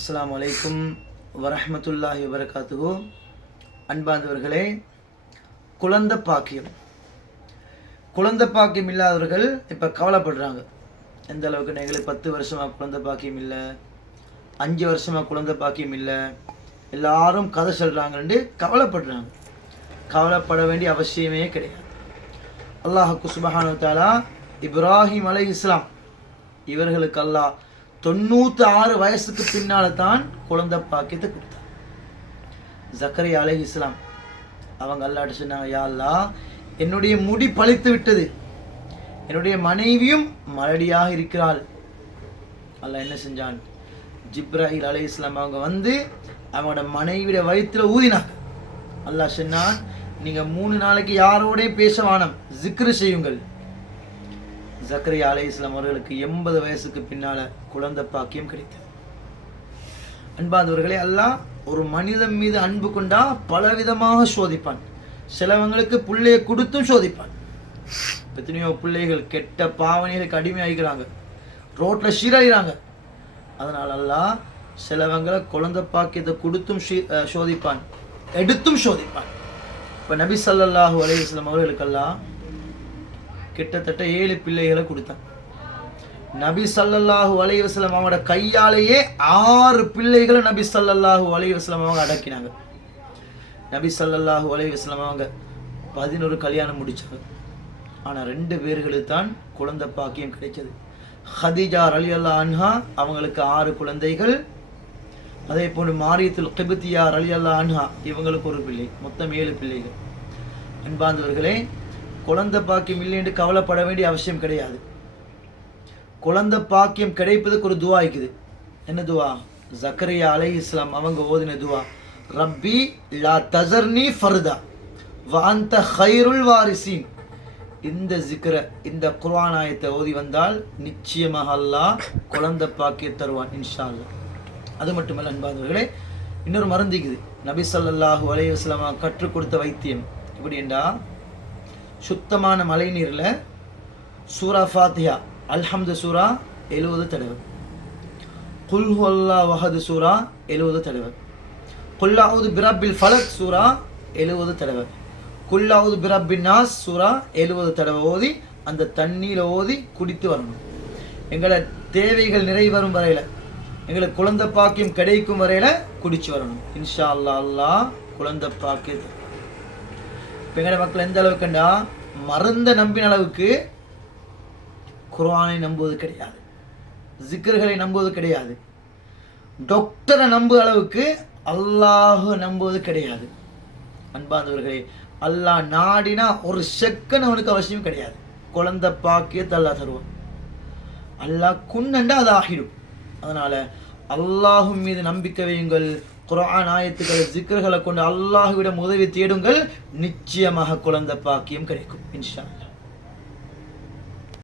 அஸ்ஸலாமு அலைக்கும் வரஹ்மத்துல்லாஹி வபரகாத்துஹு. அன்பார்ந்தவர்களே, குழந்தை பாக்கியம் இல்லாதவர்கள் இப்போ கவலைப்படுறாங்க. எந்த அளவுக்கு எங்களுக்கு 10 வருஷமாக குழந்தை பாக்கியம் இல்லை, 5 வருஷமாக குழந்தை பாக்கியம் இல்லை, எல்லாரும் கதை சொல்கிறாங்கன்னு கவலைப்படுறாங்க. கவலைப்பட வேண்டிய அவசியமே கிடையாது. அல்லாஹ்வுக்கு சுப்ஹானஹு வ தஆலா இப்ராஹிம் அலைஹிஸ்ஸலாம் இவர்களுக்கு அல்லாஹ் 96 வயசுக்கு பின்னால் தான் குழந்தை பாக்கியத்தை கொடுத்தார். ஜக்கரியா அலைஹிஸ்ஸலாம் அவங்க அல்லாஹ்ட்ட சொன்னாங்க, யா அல்லாஹ், என்னுடைய முடி பழித்து விட்டது, என்னுடைய மனைவியும் மலடியாக இருக்கிறாள். அல்லாஹ் என்ன செஞ்சான்? ஜிப்ராஹீல் அலைஹிஸ்ஸலாம் அவங்க வந்து அவங்களோட மனைவியோட வயிற்றுல ஊதினாங்க. அல்லாஹ் சொன்னான், நீங்கள் 3 நாளைக்கு யாரோடையும் பேச வேணாம், ஜிக்ரு செய்யுங்கள். ஜக்கரியா அலைஹிஸ்ஸலாம் அவர்களுக்கு 80 வயசுக்கு பின்னால் குழந்தை பாக்கியம் கிடைத்தது. அன்பார்ந்தவர்களே, அல்லாஹ் ஒரு மனிதன் மீது அன்பு கொண்டா பலவிதமாக சோதிப்பான். சிலவங்களுக்கு பிள்ளையை கொடுத்தும் சோதிப்பான். எத்தனையோ பிள்ளைகள் கெட்ட பாவனைகளுக்கு அடிமையாகிறாங்க, ரோட்டில் சீரழிகிறாங்க. அதனால் அல்லாஹ் சிலவங்களை குழந்தை பாக்கியத்தை கொடுத்தும் சோதிப்பான், எடுத்தும் சோதிப்பான். இப்போ நபி ஸல்லல்லாஹு அலைஹி வஸல்லம் அவர்களுக்கெல்லாம் கிட்டத்தட்ட 7 பிள்ளைகளை கொடுத்தாங்க. நபி ஸல்லல்லாஹு அலைஹி வஸல்லம் அவங்களோட கையாலேயே 6 பிள்ளைகளை நபி ஸல்லல்லாஹு அலைஹி வஸல்லம் அவங்க அடக்கினாங்க. நபி ஸல்லல்லாஹு அலைஹி வஸல்லம் அவங்க 11 கல்யாணம் முடிச்சாங்க. ஆனால் 2 பேர்களுக்கு தான் குழந்தை பாக்கியம் கிடைச்சது. ஹதீஜா ரலியல்லாஹு அன்ஹா அவங்களுக்கு 6 குழந்தைகள். அதே போன்று மாரியத்துல் கிப்தியா ரலியல்லாஹு அன்ஹா இவங்களுக்கு 1 பிள்ளை, மொத்தம் 7 பிள்ளைகள். அன்பார்ந்தவர்களே, குழந்தை பாக்கியம் இல்லை என்று கவலைப்பட வேண்டிய அவசியம் கிடையாது. குழந்தை பாக்கியம் கிடைப்பதுக்கு ஒரு துவா இருக்குது. என்ன துவா? ஜக்கரியா அலைஹிஸ்ஸலாம் அவங்க ஓதின துவா, ரப்பி லா தஸர்னி ஃபர்தா வ அன்த கைருல் வாரிசீன். இந்த ஜிக்ர, இந்த குர்ஆன் ஆயத்தை ஓதி வந்தால் நிச்சயமாக அல்லாஹ் குழந்தை பாக்கியம் தருவான் இன்ஷா அல்லாஹ். அது மட்டுமல்ல அன்பார்ந்தவர்களே, இன்னொரு மருந்துக்குது. நபி ஸல்லல்லாஹு அலைஹி வஸல்லம் கற்றுக் கொடுத்த வைத்தியம் எப்படி என்றா, சுத்தமான மழை நீரில் சூரா ஃபாத்திஹா அல்ஹம்து சூரா 70 தடவை, குல் ஹுவல்லாஹு அஹத் சூரா 70 தடவை, குல் அஊது பிரப்பில் ஃபலக் சூரா 70 தடவை, குல் அஊது பிரப்பின் நாஸ் சூரா 70 தடவை ஓதி அந்த தண்ணீரை ஓதி குடித்து வரணும். எங்களை தேவைகள் நிறைவேறும் வரையில், எங்களுக்கு குழந்தை பாக்கியம் கிடைக்கும் வரையில் குடிச்சு வரணும். இன்ஷா அல்லாஹ் அல்லாஹ் குழந்தை பாக்கியத்தை. இப்போ எங்களோட மக்கள் எந்த அளவுக்குண்டா, மருந்தை நம்பின அளவுக்கு குர்ஆனை நம்புவது கிடையாது, ஜிக்ர்களை நம்புவது கிடையாது, டாக்டரை நம்புவ அளவுக்கு அல்லாஹ் நம்புவது கிடையாது. அன்பார்ந்தவர்களே, அல்லாஹ் நாடினா ஒரு செகண்ட் அவனுக்கு அவசியம் கிடையாது. குழந்தை பாக்கியத்தை அல்லாஹ் தருவான். அல்லாஹ் குன்னண்டா அது ஆகிடும். அதனால அல்லாஹ்வின் மீது நம்பிக்கை வையுங்கள். குர்ஆன் ஆயத்துக்களை ஜிக்ர்களை கொண்டு அல்லாஹ்விடம் உதவி தேடுங்கள். நிச்சயமாக குழந்தை பாக்கியம் கிடைக்கும் இன்ஷா அல்லாஹ்.